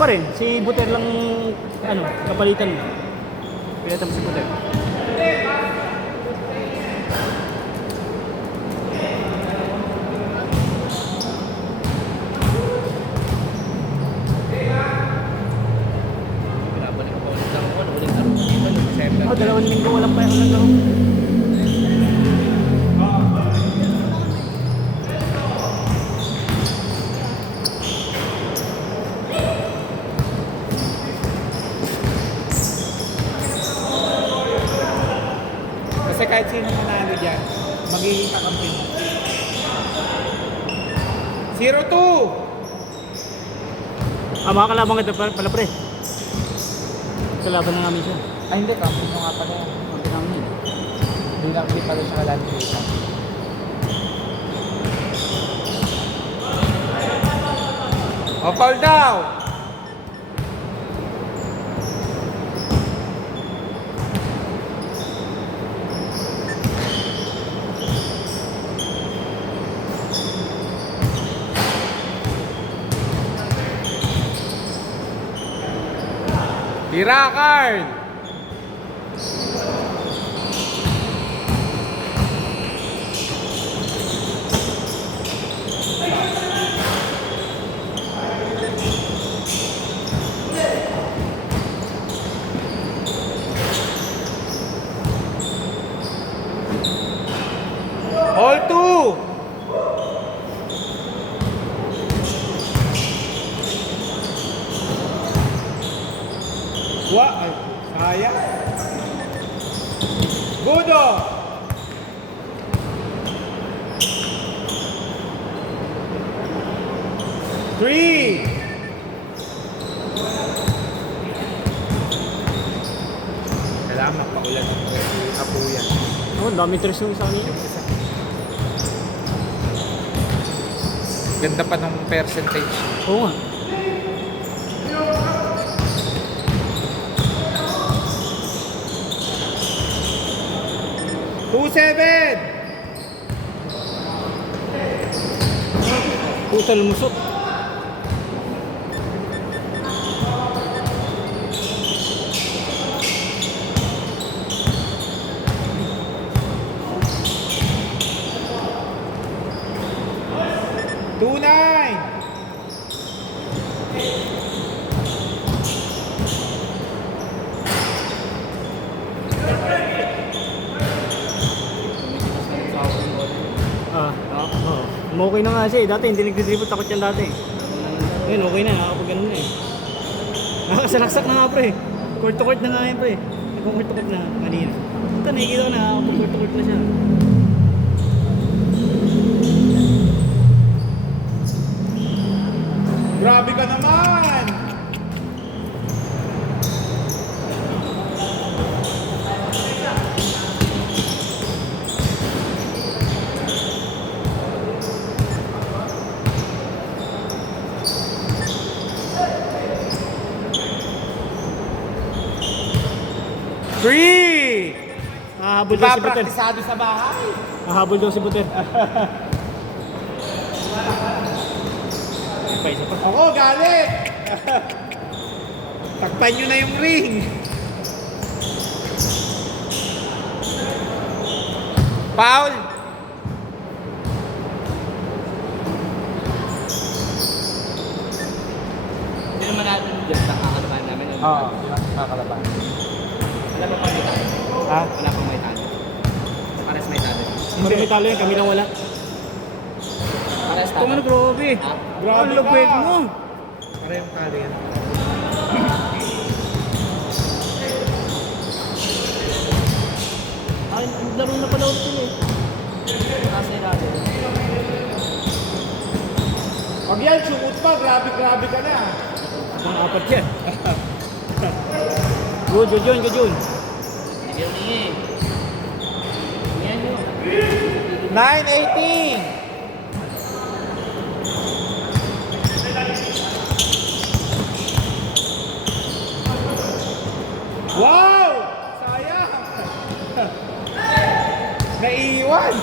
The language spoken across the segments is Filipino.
pa rin. Si Buter lang, ano, kapalitan mo. Pinatan mo si Buter. Pinabalik ko ulit lang ako. Ulit lang dito. Nag-7 Oh, 2 linggo walang pa yung laro. Kasi kahit sino manalo dyan, magiging kakampi mo. 0-2! Ah, mga kalabang ito pala pre. Sa laban na namin siya. Ay hindi, kampi mo nga pala yan. Kampi namin yun. Hindi pala siya kalali dito. O, fall down! Tira, Carl! All two! Ay, sayang. Gudo! Three! Kailangan magpaulan ng kapuyan. Oh, dami tres yung isa kanina. Ganda pa ng percentage. Oo nga. Two seven! Puta lumusot. Two nine! Okay na nga siya eh. Dati hindi nagdidribble, takot yan dati. Ngayon okay na, nakakapag-ganon na eh. Nakakasalaksak na nga pre. Court to court na nga yan pre. Nagkong court to court na kanina. Ito nakikita ko na, nakakapag-court to court na siya. Grabe ka naman! Three! Hahabol daw si Buter. Ipapraktisado sa bahay. Hahabol daw si Buter. Pa isa pa. Ako, galit! Takpan nyo na yung ring. Foul! Hindi naman natin dyan sa kakalaban namin. Oo, yun ang kakalaban. Wala pa pang may talo. Ha? Wala pang may talo. Pares may talo. Hindi may talo yan, kami lang wala. Pares talo. Ito ano, grabe. Ha? Grabe Ang lupit ka. mo. Para yung talo yan. Ay, laro na pala ulit yun eh. Nasa ilalim. Pag yan, sumut pa. Grabe ka na. Mga apat yan. Good, good yun, good yun. Hindi yung hingi. Yan yun. 9-18! Wow! Sayang! Naiiwan!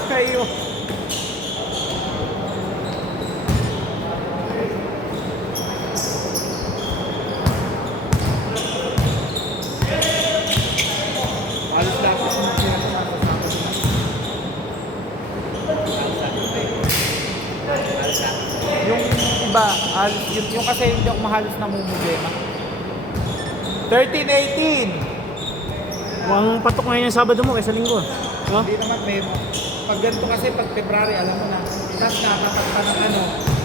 iba, halos, yung kasi hindi ako mahalos namumugema. 13-18. Mukhang patok ngayon yung Sabado mo kaysa Linggo. No? Hindi naman, may, pag ganito kasi, pag February, alam mo na, tapos natapat pa ng ano,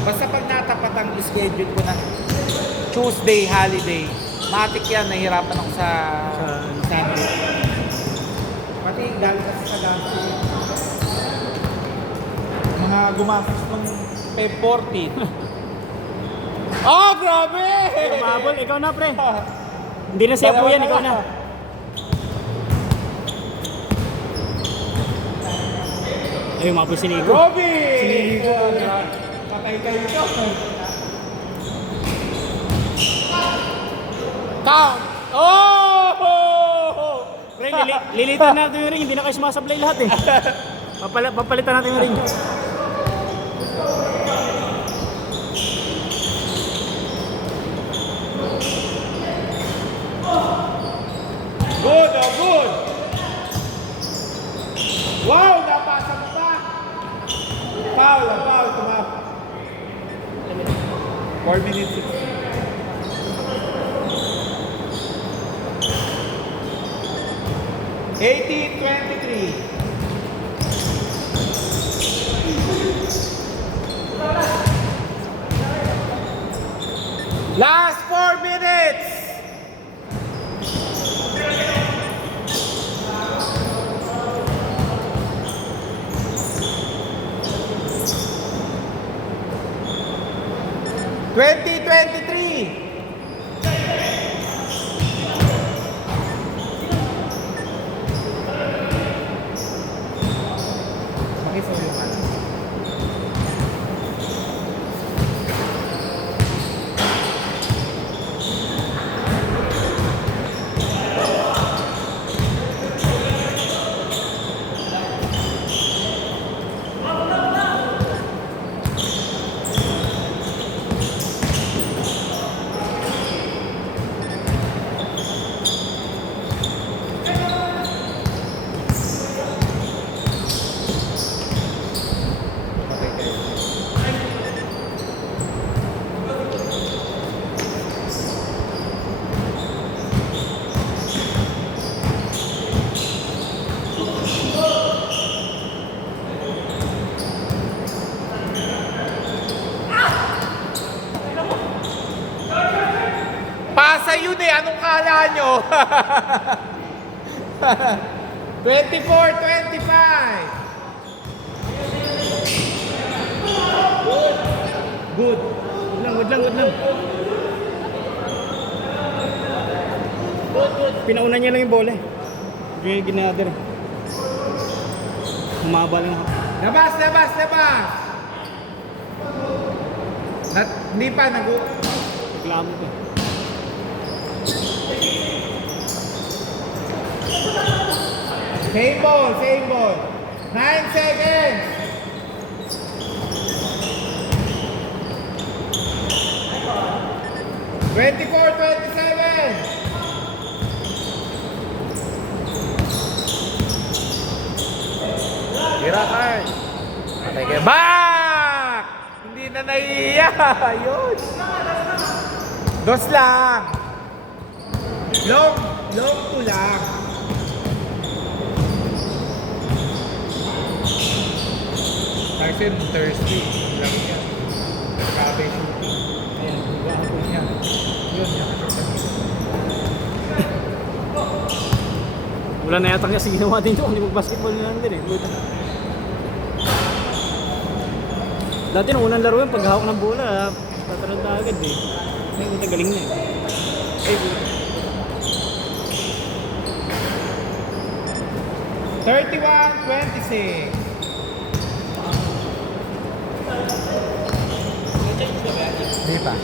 basta pag natapat ang schedule ko na Tuesday, holiday, matik yan, nahihirapan ako sa Sunday. Pati galing kasi sa gastos. Mga gumastos ng Feb 14. Oh, grabe! Mabol, ikaw na pre. Hindi na siya po yan, ikaw na. Ay, mabol si Nico. Robby! Patay kayo ito. Count! Oh! Pre, lilitan natin yung ring, hindi na kayo sumasablay lahat eh. Papalitan natin yung ring. Good, oh, good! Wow, napasa mo pa! Foul, tumap. 4 minutes. 18-23. Last 4 minutes! Twenty 23. Makisuluhan. Pasa yun eh, anong kala nyo? 24-25. Good. Good lang. Pinauna niya lang yung bola eh. Hindi ginader. Humaba lang ako. Labas! Hindi pa, Reklamo ko. Same ball. 9 seconds. Twenty-four, 27. Tira card. Patay kayo. Back! Hindi na naiiya. Ayun. Dos lang. Long to lang. Tyson Thursday. Lang yan. Grabe shooting. Ayan. Gagawin yan. Yun, Wala na yata kasi ginawa din ito. Hindi mag-basketball na lang din eh. Good. Dati nung unang laro yun, paghahawak ng bola, tataranta agad eh. Ngayon, galing na eh. Ay, good. 31-26. Di pa.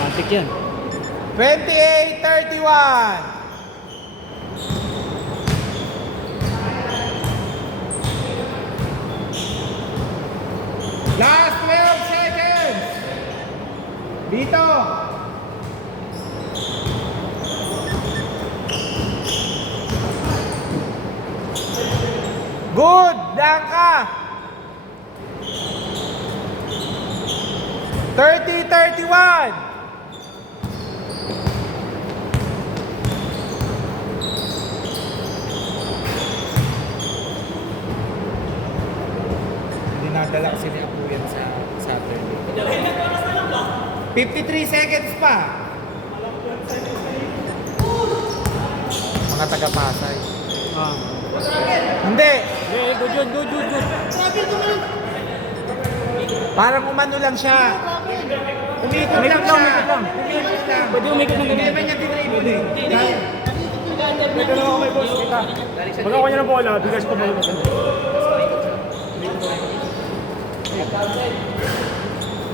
Matik yan. 28-31. Last 12 seconds. Dito. Good! Blanca! 30-31! Hindi nadala kasi ni Apo yan sa Saturday. 53 seconds pa! Mga taga-Pasay. Ah. Hindi! Eh, good, good, good, good, good. Parang umano lang siya. Umikot Umikot lang lang, siya. umikot lang. Umikot lang. Pwede umikot ng Hindi ganyan. naman niya dinribble eh. Pwede na ako may boss. Teka. Wala ko niya ng bola. Bigas ko bola.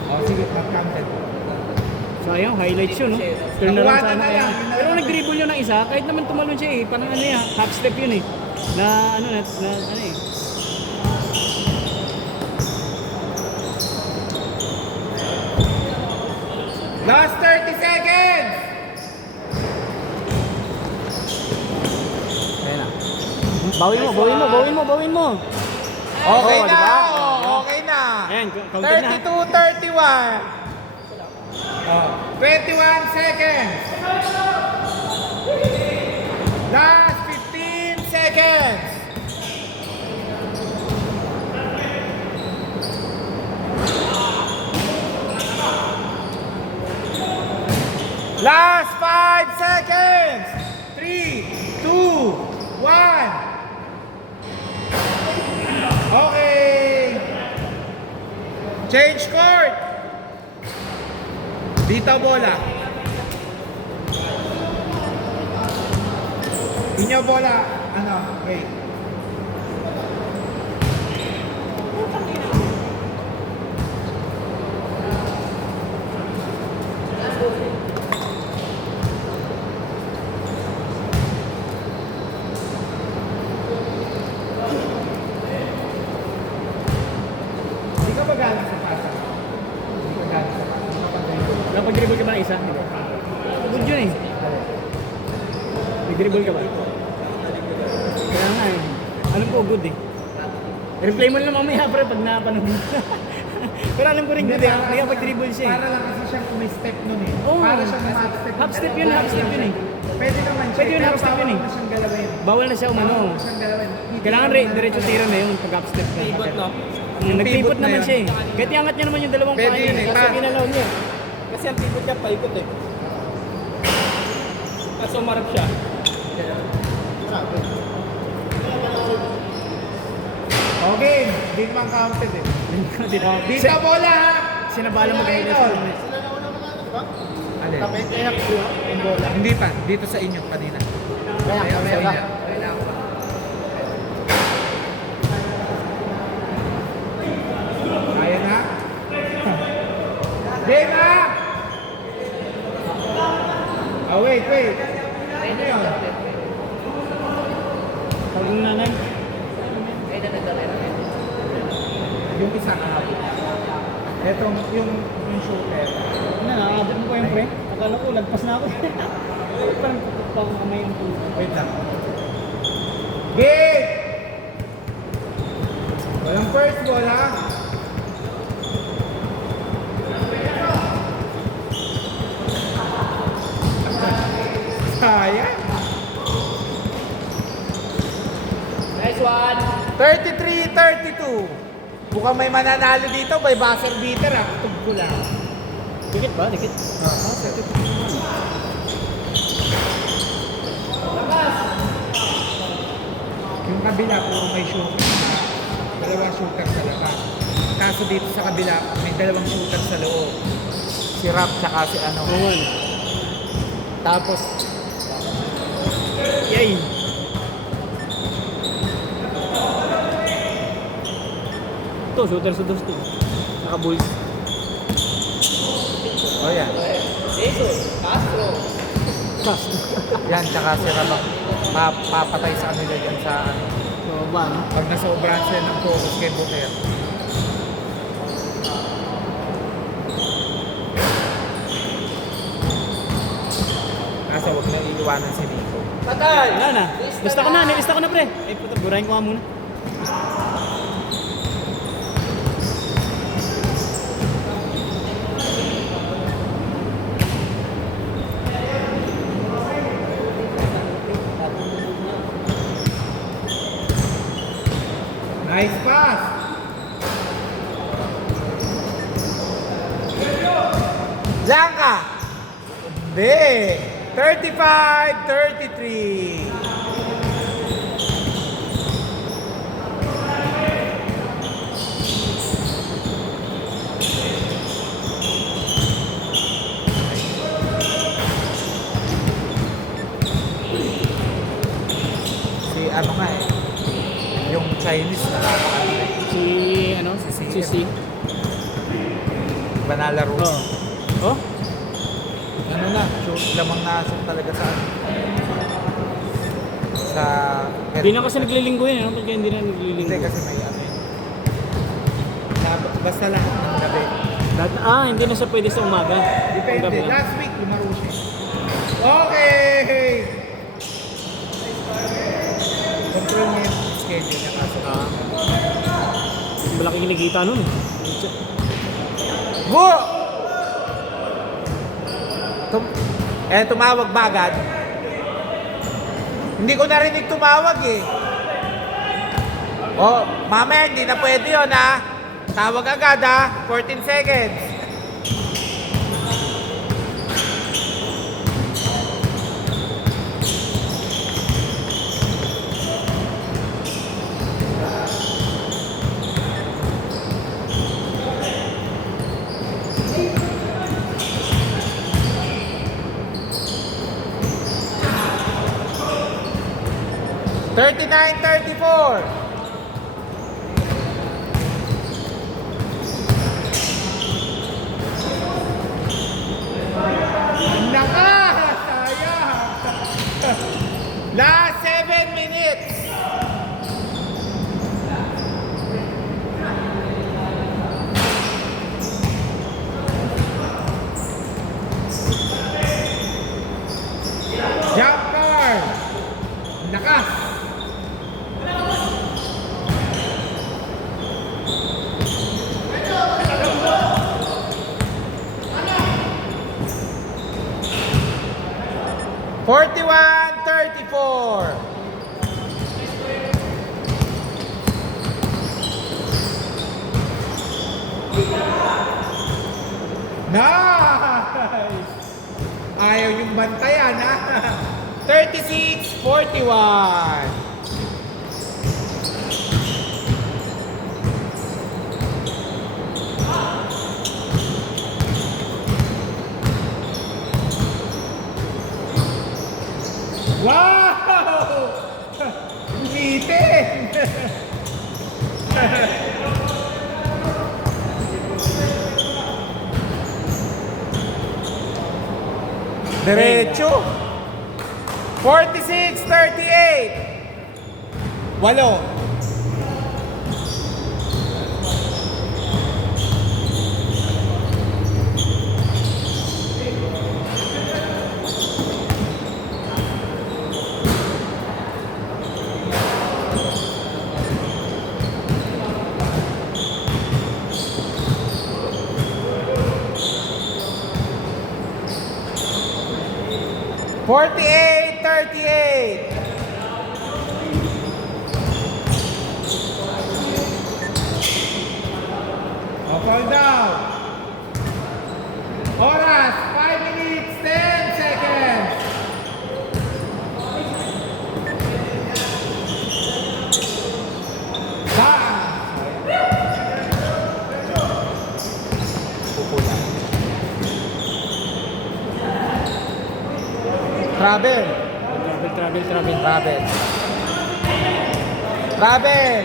Oh, sige, mag-counted. Sayang, highlights yun, no? Turn na lang Nakuha sana na kaya. lang. Pero nag-dribble yun ng isa, kahit naman tumalon siya eh. Parang ano yan, half step yun eh. Na ano eh. Last 30 seconds! Kaya na. Bawin mo, bawin mo, bawin mo, bawin mo. Okay Oh, na! diba? Oh, okay na! Ayan, counted na. 32-31! Oh, 21 seconds! Last 15 seconds! Last 5 seconds! 3, 2, 1. Okay. Change court. Dito bola. Inyo bola. Ano? Wait. Hindi ka ba galing sa pasa? Hindi ka galing sa pasa. Hindi ka pa galing. Napag-dribble ka ba ng isa? Good yun eh. Nag-dribble ka ba? Kaya nga eh. Alam ko, good eh. Replay mo na lang mamaya pre pag napanood mo. Pero alam ko rin good eh. Nakapag-dribble siya eh. Para lang kasi siyang umistep nun eh. Oo. Para siyang half step. Half step yun, half step yun eh. Pwede naman siya. Pwede yun, pero half step bawal yun eh. na siyang galawin. Bawal na siya umano. Bawal na siyang galawin. Kailangan diretso tira na yun pag upstep ka. Pivot, no? Nag-pivot na naman yun. siya eh. Kahit iangat niya naman yung dalawang Pwede paa yun niya. eh, Kaso pa. ginalaw niya. Kasi ang pivot niya, paikot eh. Kaso umarap siya. Okay. Hindi man counted eh. Dito. Dito bola ha. Sinabala mo Sino kayo kayo? Alin? Hindi pa. Dito sa inyo kanina. Kaya sa inyo. Kaya na? Game na! Oh, wait. Ano yun? Pag yung nanay. Yung isa kahapon. Ito, yung shooter. Ano na, nakakabot mo pa yung pre? Akala ko, lagpas na ako. Parang pang kamay ang pulo. Wait lang. Game! Walang first ball ha? Sayang. Nice one! 33-32. Mukhang may mananalo dito by buzzer beater ha. Tugbo lang. Dikit ba? Dikit? Yung kabila, puro may shooter. Dalawang shooter sa labas. Kaso dito sa kabila, may dalawang shooter sa loob. Si Rap tsaka si ano. Oo. Tapos, Yay! Ito, shooter sa dos to. Naka-bulls. oh yan. Jesus! Castro! Fast. Yan, tsaka si Rap. Papatay sa kanila yan sa ano. So, ba, no? Pag nasobran sila ng focus kay Booker. Kaso huwag na iiwanan si Nico. Patay! Wala na. Lista ko na, nilista ko na pre. Ay, puto, burahin ko nga muna. Blanca. Hindi. 35-33. Si ano nga eh. Yung Chinese nakakaano eh. Si C. Banala Rose. Oh. Oh? Ano na, lamang nasong talaga sa ano. Sa... Hindi na kasi naglilinggo yun, ano? Pagka hindi na naglilinggo. Hindi kasi may ano yun. Basta lahat ng gabi. Hindi na siya pwede sa umaga. Depende. Gabi lang. Last week, lumaro siya. Okay! Control mo yung schedule niya kaso. Malaki kinikita nun. Go! Tumawag ba agad? Hindi ko narinig tumawag eh. Oh, mamaya hindi na pwede yun ha. Tawag agad ha. 14 seconds. $39.34. Naka! Sayang! Last 7 minutes. Jump card. Naka! $41.34. Nice! Ayaw yung bantayan ha. 36-41. Wow! Ulitin! Derecho! 46-38. Walo. $48-38. Fall down. Oras, 5 minutes, 10 seconds. Travel. Travel.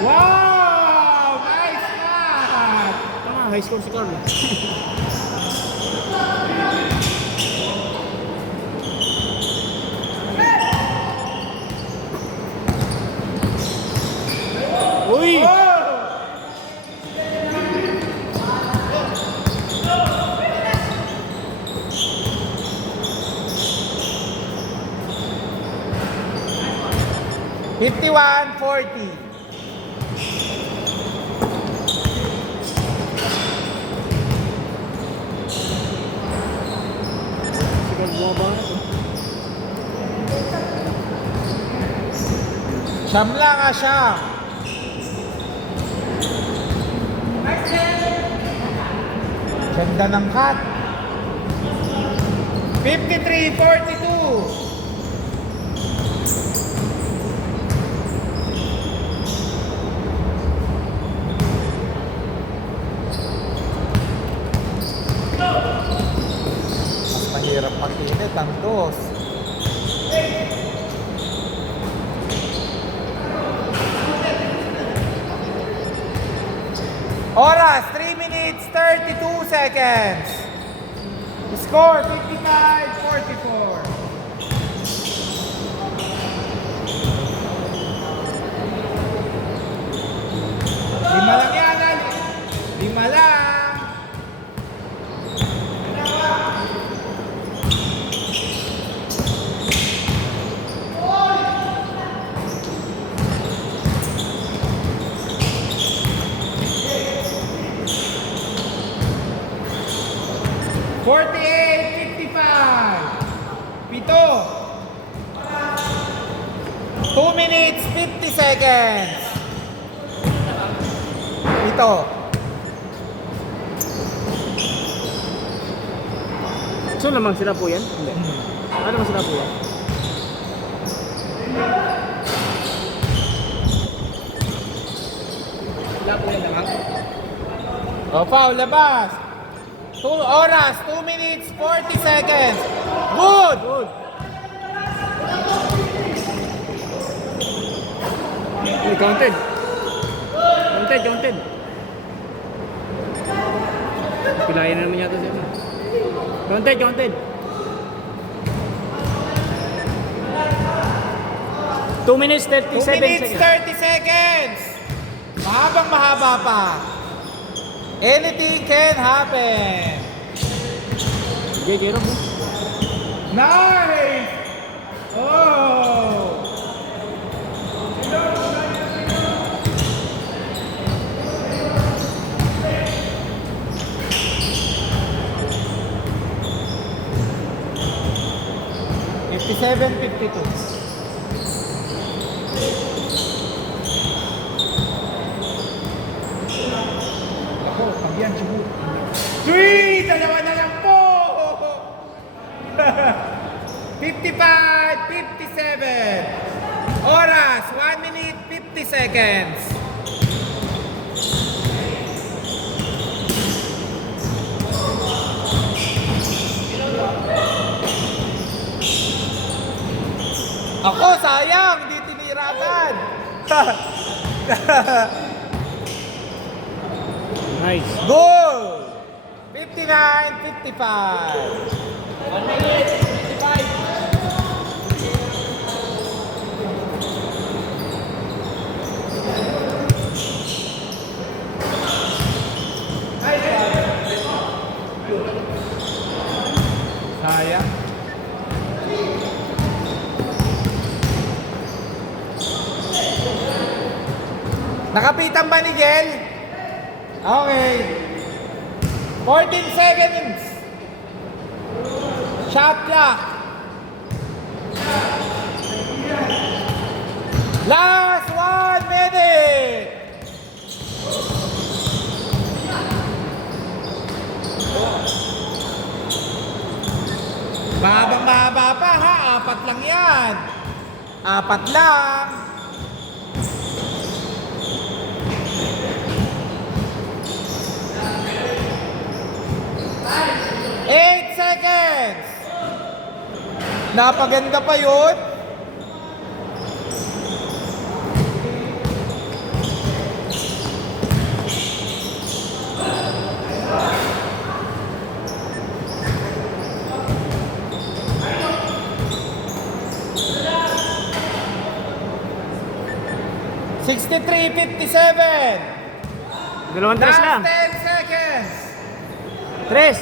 Wow! Nice shot! High score si Carlo. Uy! Oh! $51-40. Siyam lang. Ganda ng cut. 53-42. Mas mahirap mag-init ang dos. Oras, 3 minutes, 32 seconds. Score, 55-44. Lima lang yan, Ali. Lima lang. Pito. 2 minutes, 50 seconds. Pito. So naman sila po yan? Hindi. Ano naman sila po yan? Wala po yan naman. O, foul, labas. 2 oras, 2 minutes, 40 seconds. Good! Good. Hey, counted. Counted, counted. Pilayan na naman yata siya. Counted, counted. 2 minutes, 2 37 minutes, seconds. 30 seconds. Mahabang mahaba pa. Anything can happen. JJ Rob. Nice! Oh! $57, 52. Ako, pagyan, subo. 3! Dalawa na lang po! 55, 57. Oras, 1 minute, 50 seconds. Ako, sayang, hindi tinirakan. Nice. Goal! 59, 55. 1 minute, 55. Sayang. Nakapitan ba ni Gel? Okay. 14 seconds. Shot clock. Last 1 minute. Mahabang mahaba pa ha. 4 lang yan. 4 lang. Seconds. Napaganda pa yun. $63.57. Dalawang tres Last lang. 10 seconds. Tres.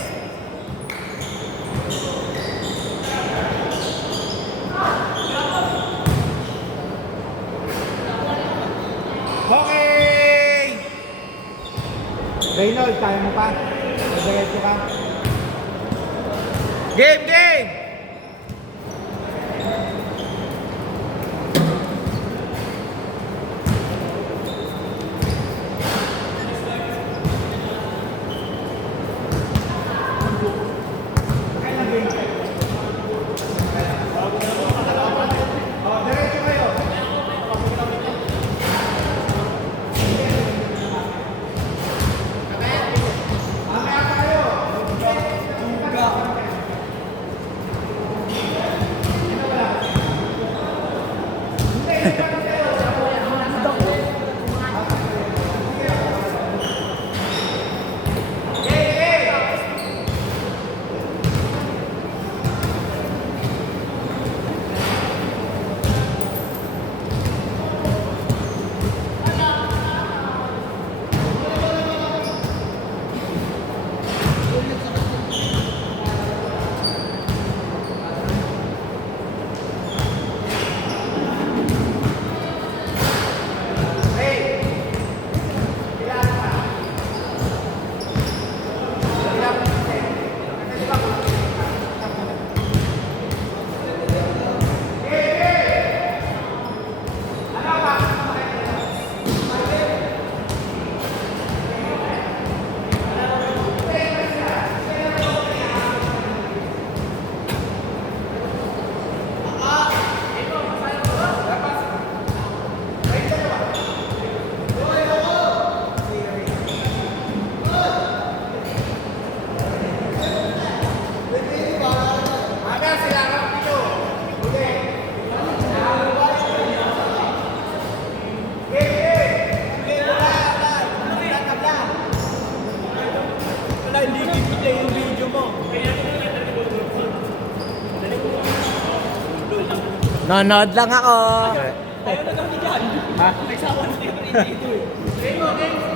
Okay! Reynold, kaya mo pa? Diretso ka? Game, game! Nanonood lang ako. Ayaw na daw ni Jan. Ha? Nagsawa na yung 3-2 eh. Game mo, game mo.